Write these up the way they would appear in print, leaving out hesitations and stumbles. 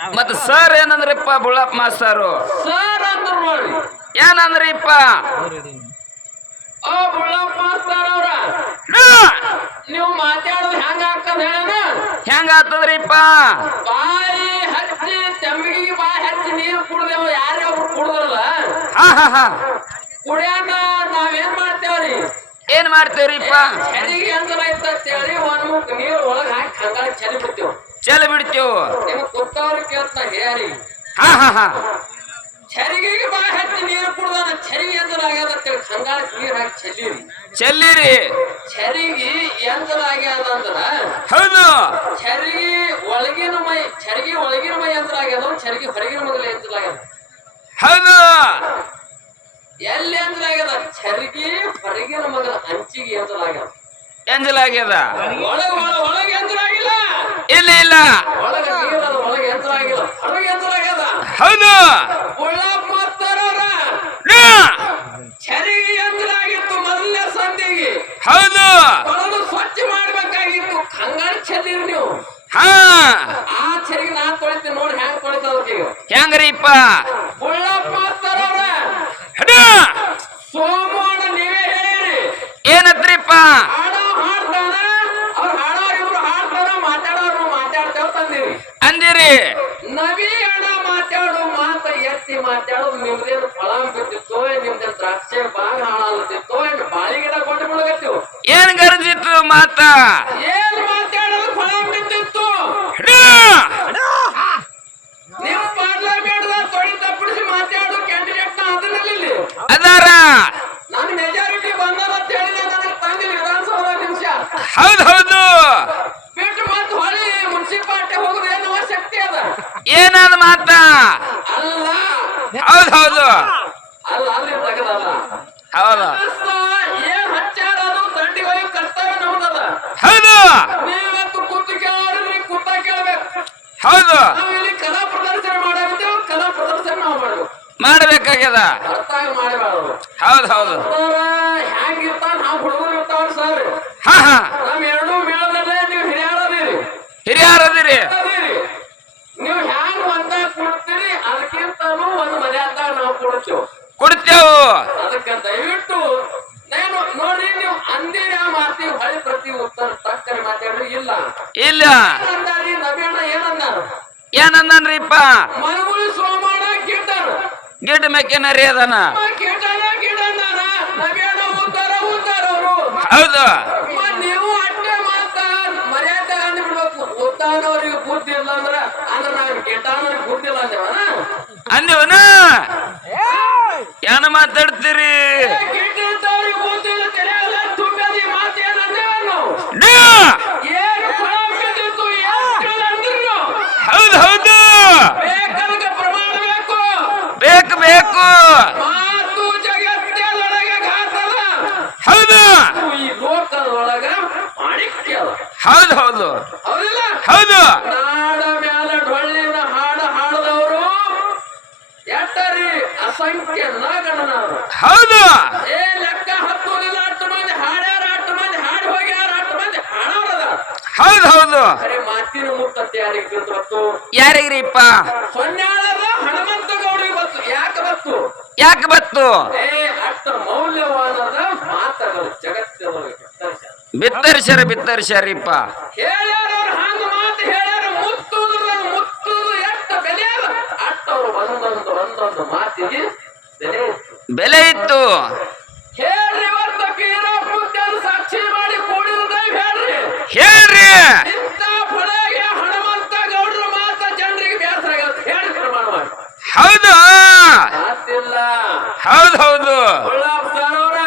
ಮತ್ತ sir ಏನಂದ್ರಿಪ್ಪ Bullappa ಮಾಸ್ತರು sir ಅಂದ್ರು ನೋಡಿ ಏನಂದ್ರಿಪ್ಪ ಓ ಬುಳ್ಳಪ್ಪ ಮಾಸ್ತರ್ ಅವ್ರ ನೀವು ಮಾತಾಡೋದು ಹೆಂಗ ಆಗ್ತದ ಹೇಳ ಹೆಂಗ ಆಗ್ತದ್ರಿಪ್ಪ ಬಾಯಿ ಹಚ್ಚಿ ತೆಮ್ಮಿಗೆ ಬಾಯಿ ಹಚ್ಚಿ ನೀರು ಕುಡ್ದೇವ ಯಾರೇ ಒಬ್ರು ಕುಡ್ದಲ್ಲ ಕುಡಿಯಾಕ ನಾವೇನ್ ಮಾಡ್ತೇವ್ರಿ ಏನ್ ಮಾಡ್ತೇವ್ರಿಪ್ಪ ಚಳಿಗೆ ಅಂದಲ ಇತ್ತಂತೇಳಿ ಒಂದ್ ಮುಕ್ ನೀರು ಒಳಗ್ ಹಾಕಿ ಹಂಗ ಚಲಿ ಬಿಡ್ತೇವ್ ಚಲ ಬಿಡ್ತೇವ್ ನಿಮ್ ಕುತ್ತವ್ರಿಗೆ ಕೇಳ್ತಾ ಹೇರಿ ಚರಿಗಿಗೆ ಬಾಯಿ ಹಚ್ಚಿ ನೀರು ಕುಡ್ದಾನ ಚರಿಗೆ ಎಂದಲಾಗ್ಯದ ಅಂತೇಳಿ ಹಂಗಾಳಕ್ ನೀರ್ ಹಾಕಿ ಚೆಲ್ಲಿರಿ ಚೆಲ್ಲಿರಿ ಚರಿಗೆ ಎಂದಲಾಗ್ಯದ ಅಂದ್ರ ಹೌದು ಚರಿಗೆ ಒಳಗಿನ ಮೈ ಎಂದಲಾಗ್ಯದ ಚರಿಗೆ ಹೊರಗಿನ ಮಗಲ ಎಂದಲಾಗ್ಯದ ಹೌದು ಎಲ್ಲಿ ಎಂದಲಾಗ್ಯದ ಚರಿಗೆ ಹೊರಗಿನ ಮಗಲ ಅಂಚಿಗೆ ಎಂದಲಾಗ್ಯದ ಎಂಜಲಾಗ್ಯದ ಒಳಗೆ ಎಂದಲಾಗಿಲ್ಲ ಇಲ್ಲ ಇಲ್ಲ ಒಳಗೆ ನೀರದ ಒಳಗೆ ಎಂದಲಾಗಿಲ್ಲ ಹೊರಗೆ ಎಂದಲಾಗ್ಯದ ಹೌದು ಬುಳ್ಳಪ್ಪ ಮಾಸ್ತರವ್ರ ಚರಿಗೆ ಎಂದಲಾಗಿತ್ತು ಮೊದಲನೇ ಸಂಧಿಗೆ ಹೌದು ತೊಳೆದು ಸ್ವಚ್ಛ ಮಾಡ್ಬೇಕಾಗಿತ್ತು ಹಂಗಾರಿ ಚೆಲ್ಲಿರಿ ನೀವು ಹಾ ಆ ಚರಿಗೆ ನಾನ್ ತೊಳಿತೀನಿ ನೋಡಿ ಹೆಂಗ್ ತೊಳಿತದಕ್ಕೆ ಹೆಂಗ್ರಿಪ್ಪ ಬುಳ್ಳಪ್ಪ ಮಾಸ್ತರವ್ರ ಸೋಮವಾರ ನೀವೇ ಹೇಳಿರಿ ಏನತ್ರಿಪ್ಪ ಹಾಡೋ ಹಾಡ್ತಾನ ಅವ್ರು ಹಾಡೋರು ಇಬ್ರು ಹಾಡ್ತಾರ ಮಾತಾಡೋರು ಮಾತಾಡ್ತೇವ ತಂದಿರಿ ಅಂದಿರಿ ನವಿ ಹಣ ಮಾತಾಡು ಮಾತ ಎತ್ತಿ ಮಾತಾಡೋದು ನಿಮ್ದೇನು ಫಳ ಬಿದ್ದಿತ್ತೋ ನಿಮ್ದೇನು ದ್ರಾಕ್ಷೆ ಬಾಗ ಹಾಳಾಲತ್ತಿತ್ತೋ ಏನ್ ಬಾಳಿ ಗಿಡ ಕೊಂಡು ಬಿಡಗತ್ತೀವ್ ಏನ್ ಗರಜಿತ್ತು ಮಾತ ಏನ್ ಮಾತಾಡೋದು ಫಳ ಬಿದ್ದಿತ್ತು ನಿಮ್ ಪಾರ್ಲಿಮೆಂಟ್ ತೊಳಿ ತಪ್ಪಿಸಿ ಮಾತಾಡೋ ಕ್ಯಾಂಡಿಡೇಟ್ ನ ಅದನ್ನಲ್ಲಿ ಅದಾರ ನಾನು ಮೆಜಾರಿಟಿ ಬಂದದ ಅಂತ ಹೇಳಿದೆ ನನಗೆ ತಂದಿಲ್ಲ ವಿಧಾನಸಭಾ ನಿಮಿಷ ಹೌದು ಹೌದು ಬಿಟ್ಟು ಮತ್ತೆ ಹೊಳಿ ಮುನ್ಸಿಪಾಲ್ಟಿ ಹೋಗುದು ಏನು ಶಕ್ತಿ ಅದ ಏನಾದ ಮಾತ ಅಲ್ಲ ಹೌದು ಹೌದು ಅಲ್ಲ ಅಲ್ಲಿ ತಗದಲ್ಲ ಹೌದು ಏನ್ ಹಚ್ಚಾರ ಅದು ದಂಡಿ ಹೋಗಿ ಕರ್ತವ್ಯ ನಮ್ದದ ಹೌದು ನೀವತ್ತು ಕೂತು ಕೇಳಿದ್ರೆ ಕೂತ ಕೇಳ್ಬೇಕು ಹೌದು ನಾವು ಇಲ್ಲಿ ಕಲಾ ಪ್ರದರ್ಶನ ಮಾಡಿದ್ದೇವೆ ಕಲಾ ಪ್ರದರ್ಶನ ನಾವು ಮಾಡ್ಬೇಕು ಮಾಡ್ಬೇಕಾಗ್ಯದ ಅರ್ಥ ಮಾಡಬಾರದು ಹೌದು ಹೌದು ಹ್ಯಾಂಗಿರ್ತಾವ ನಾವು ಹುಡುಗರು ಇರ್ತಾವ್ರಿ ಸರ್ ಹಾ ಹಾ ನಮ್ ಎರಡು ಮೇಳದಲ್ಲೇ ನೀವು ಹಿರಿಯಾಳದಿರಿ ಹಿರಿಯರದಿರಿ ನೀವು ಹ್ಯಾಂಗ್ ಒಂದ ಕೊಡ್ತೀರಿ ಅದಕ್ಕಿಂತನೂ ಒಂದು ಮರ್ಯಾದಾಗ ನಾವು ಕೊಡ್ತೇವೆ ಕೊಡ್ತೇವು ಅದಕ್ಕೆ ದಯವಿಟ್ಟು ನಾನು ನೋಡಿ ನೀವು ಅಂದಿರ ಮಾತಿ ಹೊಳಿ ಪ್ರತಿ ಉತ್ತರ ತಕ್ಕರಿ ಮಾತಾಡ್ರಿ ಇಲ್ಲ ಇಲ್ಲ ಅಂದಾರಿ ನವ್ಯಣ್ಣ ಏನಂದಾರ ಏನಂದನ್ರಿಪ್ಪ ಮನಗುಳಿ ಸೋಮಾನ ಗಿಡ್ಡಾರ ಗಿಡ್ ಮೆಕ್ಕೆನರಿ ಅದನ ಗಿಡನ ಗಿಡ ಅಂದಾರ ನವ್ಯಣ್ಣ ಉದ್ದಾರ ಅವರು ಹೌದು ನೀವು ಅಟ್ಟೆ ಮಾತ ಮರ್ಯಾದೆ ಅಂದ್ಬಿಡ್ಬೇಕು ಉದ್ದಾನವ್ರಿಗೆ ಬುದ್ಧಿ ಇಲ್ಲ ಅಂದ್ರೆ ನಾವು ಗಿಡ್ಡನವ್ರಿಗೆ ಬುದ್ಧಿ ಇಲ್ಲ ಅಂದೇವನ ಅಂದೇವನ ಏನ ಮಾತಾಡ್ತೀರಿ ಗಿಡ್ಡವ್ರಿಗೆ ಬುದ್ಧಿ ಇಲ್ಲ ತಿಳಿಯಲ್ಲ ತುಂಬದಿ ಮಾತು ಏನಂದೇವ ನಾವು ಏನು ಫಲ ಬಿದ್ದಿತ್ತು ಏನು ಅಂದ್ರು ಹೌದು ಹೌದು ಬೇಕಾದಕ್ಕೆ ಪ್ರಮಾಣ ಬೇಕು ಬೇಕು ಮಾತು ಜಗತ್ತೊಳಗೆ ಘಾತದ ಹೌದು ಈ ಲೋಕದೊಳಗ ಮಾಣಿಕ್ಯ ಹೌದು ಹೌದು ಹೌದಿಲ್ಲ ಹೌದು ನಾಡ ಮ್ಯಾಲ ಡೊಳ್ಳಿನ ಹಾಡದವರು ಎಟ್ಟರಿ ಅಸಂಖ್ಯ ನಗಣನವರು ಹೌದು ಏ ಲೆಕ್ಕ ಹತ್ತುವುದಿಲ್ಲ ಅಷ್ಟು ಮಂದಿ ಹಾಡ್ಯಾರ ಅಷ್ಟು ಮಂದಿ ಹಾಡಿ ಹೋಗ್ಯಾರ ಅಷ್ಟು ಮಂದಿ ಹಾಡೋರದ ಹೌದು ಹೌದು ಅರೆ ಮಾತಿನ ಮುಕ್ತತೆ ಯಾರಿಗೆ ಗೊತ್ತು ಯಾರಿಗ್ರಿಪ್ಪ ಸೊನ್ಯಾಳದ ಹನುಮಂತ ಗೌಡಿಗೆ ಬತ್ತು ಯಾಕೆ ಬತ್ತು ಯಾಕೆ ಬತ್ತು ಏ ಅಷ್ಟ ಮೌಲ್ಯವಾನದ ಮಾತಗಳು ಜಗತ್ತಿನೊಳಗೆ ಬಿತ್ತರಿಸ್ಯಾರಿಪ್ಪ ಹೇಳ್ಯಾರ ಅವ್ರು ಹಂಗ ಮಾತು ಹೇಳ್ಯಾರ ಮುತ್ತು ಎಷ್ಟು ಬೆಲೆ ಅದ ಅಷ್ಟವ್ರು ಒಂದೊಂದು ಮಾತಿಗೆ ಬೆಲೆ ಇತ್ತು ಹೇಳ್ರಿ ಇವತ್ತು ಕೀರಾಪುತ್ಯನ ಸಾಕ್ಷಿ ಮಾಡಿ ಕೂಡಿದ ಹೇಳ್ರಿ ಹೇಳ್ರಿ ಇಂಥ ಫಳೆಗೆ ಹನುಮಂತ ಗೌಡ್ರ ಮಾತ ಜನರಿಗೆ ಬೇಸರ ಆಗತ್ತೆ ಹೇಳಿ ಪ್ರಮಾಣ ಮಾಡಿ ಹೌದು ಮಾತಿಲ್ಲ ಹೌದು ಹೌದು ಉಳ್ಳಾಪ್ತಾರವ್ರ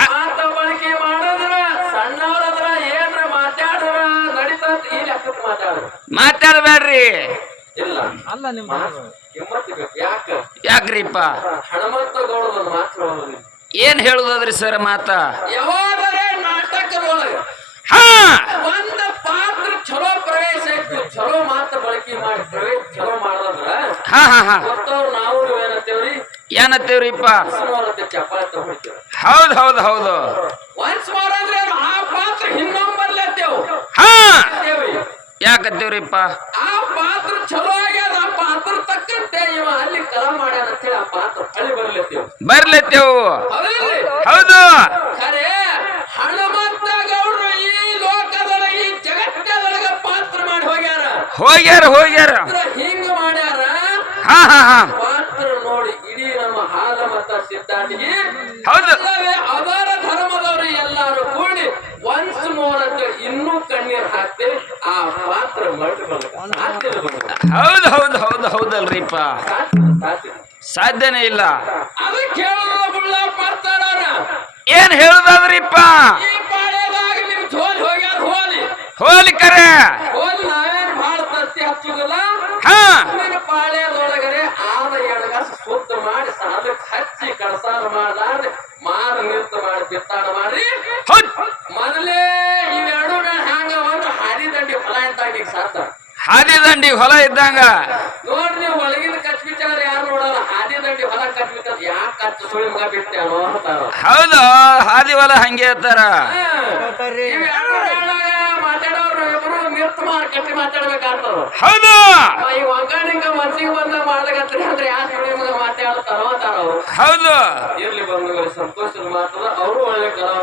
ಮಾತ ಬಳಕೆ ಮಾಡಿದ್ರ ಸಣ್ಣವ್ರದ್ರ ಏನ್ರ ಮಾತಾಡ್ರ ನಡೀತಂತ ಈ ಲೆಕ್ಕಕ್ಕೆ ಮಾತಾಡ್ರ ಮಾತಾಡ್ಬೇಡ್ರಿ ಇಲ್ಲ ಅಲ್ಲ ನಿಮ್ಮ ಕಿಮ್ಮತ್ತು ಬೇಕು ಯಾಕ ಯಾಕ್ರಿಪ್ಪ ಹನುಮಂತ ಗೌಡರ ಮಾತ್ರ ಹೋಗುದಿಲ್ಲ ಏನ್ ಹೇಳುದದ್ರಿ ಸರ್ ಮಾತ ಯಾವಾಗಲೇ ನಾಟಕದೊಳಗ ಹಾ ಒಂದ ಪಾತ್ರ ಚಲೋ ಪ್ರವೇಶ ಇತ್ತು ಚಲೋ ಮಾತು ಬಳಕೆ ಮಾಡಿ ಪ್ರವೇಶ ಚಲೋ ಮಾಡದ್ರ ಹಾ ಹಾ ಹಾ ಗೊತ್ತವ್ರು ನಾವು ಏನಂತೇವ್ರಿ ಏನತ್ತೀವ್ರಿಪ್ಪ ಚಪಾತಿ ಹೊಡಿತೇವೆ ಹೌದು ಹೌದು ಹೌದು ಒನ್ಸ್ ಮೋರ್ ಅಂದ್ರೆ ಆ ಪಾತ್ರ ಇನ್ನೊಂಬರ್ಲತ್ತೇವು ಹಾ ಯಾಕತ್ತೀವ್ರಿಪ್ಪ ಆ ಪಾತ್ರ ಚಲೋ ಆಗ್ಯದ ಇವ ಅಲ್ಲಿ ಕಲಾ ಮಾಡ್ಯಾನ ಅಂತ ಹೇಳಿ ಆ ಪಾತ್ರ ಹಳ್ಳಿ ಬರ್ಲತ್ತೀವಿ ಬರ್ಲತ್ತೇವು ಹೌದಿಲ್ರಿ? ಹೌದು ಖರೆ ಹನುಮಂತ ಗೌಡ್ರು ಈ ಲೋಕದೊಳಗೆ ಈ ಜಗತ್ತದೊಳಗ ಪಾತ್ರ ಮಾಡಿ ಹೋಗ್ಯಾರ ಹಿಂಗ ಮಾಡ್ಯಾರ. ಹಾ ಹಾ ಹಾ ಪಾತ್ರ ನೋಡಿ ಇಡೀ ನಮ್ಮ ಹಾಲ ಮತ ಸಿದ್ಧಾಂತಿಗೆ ಹೌದು ಅವರ ಧರ್ಮದವರು ಎಲ್ಲಾರು ಕೂಡಿ ಒನ್ಸ್ ಮೋರ್ ಅಂತ ಇನ್ನೂ ಕಣ್ಣೀರ್ ಹಾಕ್ತಿ ಆ ಪಾತ್ರ ಹೌದಲ್ರಿಪ್ಪ ಸಾಧ್ಯನೇ ಇಲ್ಲ. ಅದಕ್ಕೆ ಹೇಳೋದು ಬುಳ್ಳ ಮಾಡ್ತಾರ ಏನ್ ಹೇಳುದಾದ್ರಿಪ್ಪ ಈ ಪಾಳ್ಯದಾಗ ನಿಮ್ ಝೋಲ್ ಹೋಗ್ಯಾರ ಹೋಲಿ ಕರೆ ನಾವೇನ್ ಬಹಳ ತತ್ತಿ ಹಚ್ಚುದಿಲ್ಲ. ಹಾ ನಿನ್ನ ಪಾಳ್ಯದೊಳಗರೆ ಆದ ಎಡಗಾಸ ಶುದ್ಧ ಮಾಡಿ ಸಾಲಕ್ಕೆ ಹಚ್ಚಿ ಕಳಸಾರ ಮಾಡಾಡ್ರಿ ಮಾರ ನಿಂತು ಮಾಡಿ ಬಿತ್ತಾಡ ಮಾಡ್ರಿ. ಮೊದಲೇ ಇವೆರಡು ಹ್ಯಾಂಗ ಒಂದು ಹಾದಿ ದಂಡಿ ಹೊಲ ಇದ್ದಾಗ ಸಾತ ಹಾದಿ ದಂಡಿ ಹೊಲ ಇದ್ದಂಗ ನೋಡ್ರಿ ಒಳಗಿನ ಕಚ್ಬಿಟ್ಟಾರ ಯಾರು ನೋಡಲ್ಲ. ಹಾದಿ ದಂಡಿ ಹೊಲ ಕಚ್ಬಿಟ್ಟಾರ ಯಾಕೆ ಕಚ್ಚ ಸುಳಿ ಮಗ ಬಿಟ್ಟೇನೋ ಅಂತಾರ. ಹೌದು ಹಾದಿ ಹೊಲ ಹಂಗೆ ಇರ್ತಾರ. ಮಾತಾಡೋರು ಇಬ್ರು ನಿಂತು ಮಾರ್ಕಟ್ಟಿ ಮಾತಾಡ್ಬೇಕಾಗ್ತಾರ. ಹೌದು ಈ ಒಗ್ಗರಣೆಗ ಮನ್ಸಿಗೆ ಬಂದ ಮಾಡ್ಲಕತ್ರಿ ಅಂದ್ರೆ ಯಾಕೆ ಸುಳಿ ಮಗ ಮಾತಾಡ್ತಾರೋ ಅಂತಾರ. ಹೌದು ಇರ್ಲಿ ಬಂಧುಗಳು ಸಂತೋಷದ ಮಾತದ ಅವರು ಒಳ್ಳೆ ಕಲಾ